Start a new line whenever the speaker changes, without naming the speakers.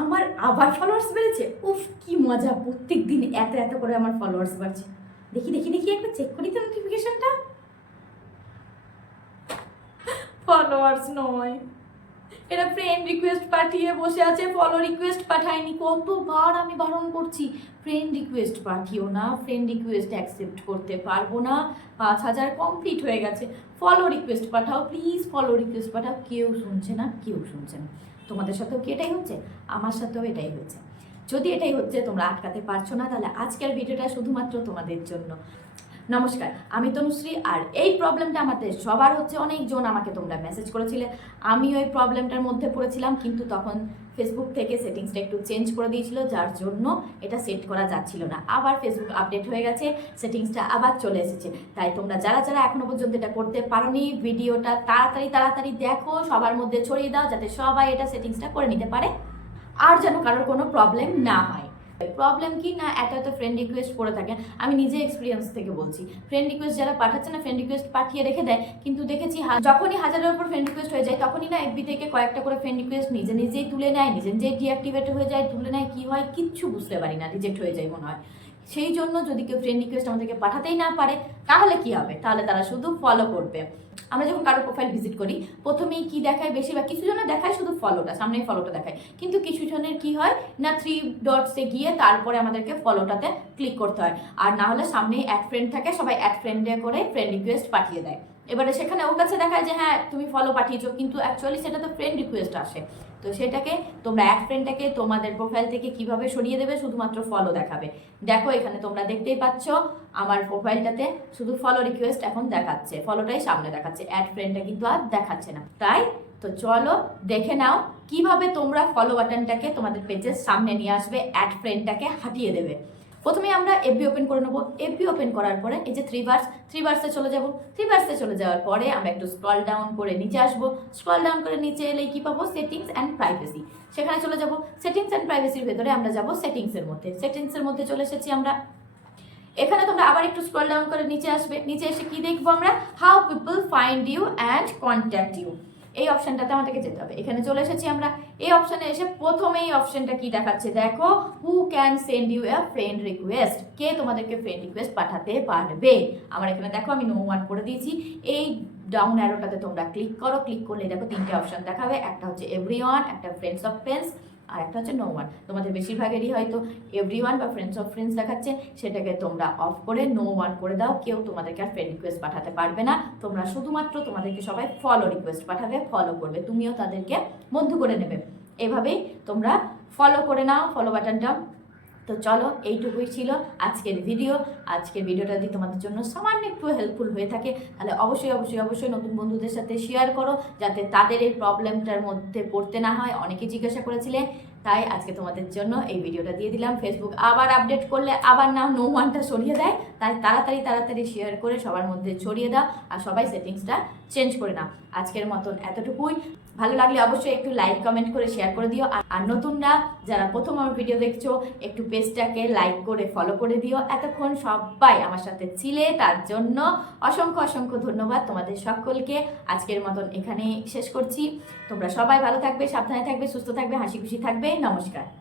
আমার আবার ফলোয়ার্স বেড়েছে? উফ, কি মজা। প্রত্যেক দিন এত এত করে আমার ফলোয়ার্স বাড়ছে। দেখি দেখি দেখি, একবার চেক করি তো নোটিফিকেশনটা ফলোয়ার্স নয়। এরা ফ্রেন্ড রিকোয়েস্ট পাঠিয়ে বসে আছে ফলো রিকোয়েস্ট পাঠায়নি। কতবার আমি বারণ করছি ফ্রেন্ড রিকোয়েস্ট পাঠিও না ফ্রেন্ড রিকোয়েস্ট অ্যাকসেপ্ট করতে পারব না। পাঁচ হাজার কমপ্লিট হয়ে গেছে। ফলো রিকোয়েস্ট পাঠাও প্লিজ ফলো রিকোয়েস্ট পাঠাও। কেউ শুনছে না, কেউ শুনছে না। তোমাদের সাথেও কি এটাই হচ্ছে? আমার সাথেও এটাই হচ্ছে। যদি এটাই হচ্ছে, তোমরা আটকাতে পারছ না, তাহলে আজকের ভিডিওটা শুধুমাত্র তোমাদের জন্য। নমস্কার, আমি তনুশ্রী আর এই প্রবলেমটা আমাদের সবার হচ্ছে, অনেকজন আমাকে তোমরা মেসেজ করেছিলে। আমি ওই প্রবলেমটার মধ্যে পড়েছিলাম, কিন্তু তখন ফেসবুক থেকে সেটিংসটা একটু চেঞ্জ করে দিয়েছিল, যার জন্য এটা সেট করা যাচ্ছিল না। আবার ফেসবুক আপডেট হয়ে গেছে সেটিংসটা আবার চলে এসেছে। তাই তোমরা যারা যারা এখনও পর্যন্ত এটা করতে পারোনি, ভিডিওটা তাড়াতাড়ি তাড়াতাড়ি দেখো, সবার মধ্যে ছড়িয়ে দাও, যাতে সবাই এটা সেটিংসটা করে নিতে পারে। আর যেন কারোর কোনো প্রবলেম না হয়। প্রবলেম কি? না এত এত ফ্রেন্ড রিকোয়েস্ট করে থাকেন আমি নিজে এক্সপিরিয়েন্স থেকে বলছি। ফ্রেন্ড রিকোয়েস্ট যারা পাঠাচ্ছে না ফ্রেন্ড রিকোয়েস্ট পাঠিয়ে রেখে দেয়। কিন্তু দেখেছি যখনই হাজারের উপর ফ্রেন্ড রিকোয়েস্ট হয়ে যায়, তখনই না এফবি থেকে কয়েকটা করে ফ্রেন্ড রিকোয়েস্ট নিজে নিজেই তুলে নেয়। নিজে নিজেই ডিঅ্যাক্টিভেট হয়ে যায়, তুলে নেয়, কি হয় কিচ্ছু বুঝতে পারি না রিজেক্ট হয়ে যায় মনে হয়। সেই জন্য যদি কেউ ফ্রেন্ড রিকোয়েস্ট আমাদেরকে পাঠাতেই না পারে, তাহলে কি হবে? তাহলে তারা শুধু ফলো করবে। আমরা যখন কারও প্রোফাইল ভিজিট করি, প্রথমেই কি দেখায় বেশিরভাগ কিছু জনের দেখায় শুধু ফলোটা সামনেই ফলোটা দেখায়। কিন্তু কিছু জনের কি হয়? না থ্রি ডটসে গিয়ে তারপরে আমাদেরকে ফলোটাতে ক্লিক করতে হয়। আর না হলে সামনেই অ্যাড ফ্রেন্ড থাকে, সবাই অ্যাড ফ্রেন্ডে করে ফ্রেন্ড রিকোয়েস্ট পাঠিয়ে দেয়। এবারে সেখানে ওর কাছে দেখায় যে হ্যাঁ তুমি ফলো পাঠিয়েছো। কিন্তু অ্যাকচুয়ালি সেটা তো ফ্রেন্ড রিকোয়েস্ট আসে। তো সেটাকে তোমরা এক ফ্রেন্ডটাকে তোমাদের প্রোফাইল থেকে কীভাবে সরিয়ে দেবে শুধুমাত্র ফলো দেখাবে। দেখো, এখানে তোমরা দেখতেই পাচ্ছ আমার প্রোফাইলটাতে শুধু ফলো রিকোয়েস্ট এখন দেখাচ্ছে ফলোটাই সামনে দেখাচ্ছে অ্যাড ফ্রেন্ডটা কিন্তু আর দেখাচ্ছে না। তাই তো চলো দেখে নাও কীভাবে তোমরা ফলো বাটনটাকে তোমাদের পেজের সামনে নিয়ে আসবে অ্যাড ফ্রেন্ডটাকে হাঁটিয়ে দেবে। প্রথমে আমরা এফবি ওপেন করে নেব। এফবি ওপেন করার পরে এই যে থ্রি বার্স থ্রি বার্সে চলে যাব। থ্রি বার্সে চলে যাওয়ার পরে আমরা একটু স্ক্রল ডাউন করে নিচে আসব। স্ক্রল ডাউন করে নিচে এলে কি পাবো? সেটিংস অ্যান্ড প্রাইভেসি সেখানে চলে যাব। সেটিংস অ্যান্ড প্রাইভেসির ভেতরে আমরা যাব সেটিংসের মধ্যে। সেটিংসের মধ্যে চলে এসেছি আমরা। এখানে তোমরা আবার একটু স্ক্রল ডাউন করে নিচে আসবে। নিচে এসে কি দেখব আমরা? How people find you and contact you এই অপশনটাতে আমাদেরকে যেতে হবে। এখানে চলে এসেছি আমরা। এই অপশনে এসে প্রথমেই অপশনটা কি দেখাচ্ছে? দেখো who can send you a friend request কে তোমাদেরকে ফ্রেন্ড রিকোয়েস্ট পাঠাতে পারবে? আমার এখানে দেখো, আমি নো ওয়ান করে দিয়েছি। এই ডাউন অ্যারোটাতে তোমরা ক্লিক করো। ক্লিক করলে দেখো তিনটে অপশন দেখাবে। একটা হচ্ছে এভরি ওয়ান একটা ফ্রেন্ডস অফ ফ্রেন্ডস আর একটা হচ্ছে নো ওয়ান তোমাদের বেশিরভাগেরই হয়তো এভরি ওয়ান বা ফ্রেন্ডস অফ ফ্রেন্ডস দেখাচ্ছে, সেটাকে তোমরা অফ করে নো ওয়ান করে দাও। কেউ তোমাদেরকে আর ফ্রেন্ড রিকোয়েস্ট পাঠাতে পারবে না। তোমরা শুধুমাত্র তোমাদেরকে সবাই ফলো রিকোয়েস্ট পাঠাবে ফলো করবে। তুমিও তাদেরকে বন্ধু করে নেবে। এভাবেই তোমরা ফলো করে নাও ফলো বাটনটা তো চলো, এইটুকুই ছিল আজকের ভিডিও আজকের ভিডিওটা যদি তোমাদের জন্য সামান্য একটু হেল্পফুল হয়ে থাকে, তাহলে অবশ্যই অবশ্যই অবশ্যই নতুন বন্ধুদের সাথে শেয়ার করো, যাতে তাদের এই প্রবলেমটার মধ্যে পড়তে না হয়। অনেকে জিজ্ঞাসা করেছিলে তাই আজকে তোমাদের জন্য এই ভিডিওটা দিয়ে দিলাম। ফেসবুক আবার আপডেট করলে আবার না নো ওয়ানটা সরিয়ে দেয়। তাই তাড়াতাড়ি তাড়াতাড়ি শেয়ার করে সবার মধ্যে ছড়িয়ে দাও আর সবাই সেটিংসটা চেঞ্জ করে নাও। আজকের মতন এতটুকুই। ভালো লাগলে অবশ্যই একটু লাইক কমেন্ট করে শেয়ার করে দিও। আর- নতুনরা যারা প্রথম আমার ভিডিও দেখছ, একটু পেজটাকে লাইক করে ফলো করে দিও। এতক্ষণ সবাই আমার সাথে ছিলে, তার জন্য অসংখ্য অসংখ্য ধন্যবাদ তোমাদের সকলকে। আজকের মতন এখানে শেষ করছি। তোমরা সবাই ভালো থাকবে, সাবধানে থাকবে, সুস্থ থাকবে, হাসি খুশি থাকবে। নমস্কার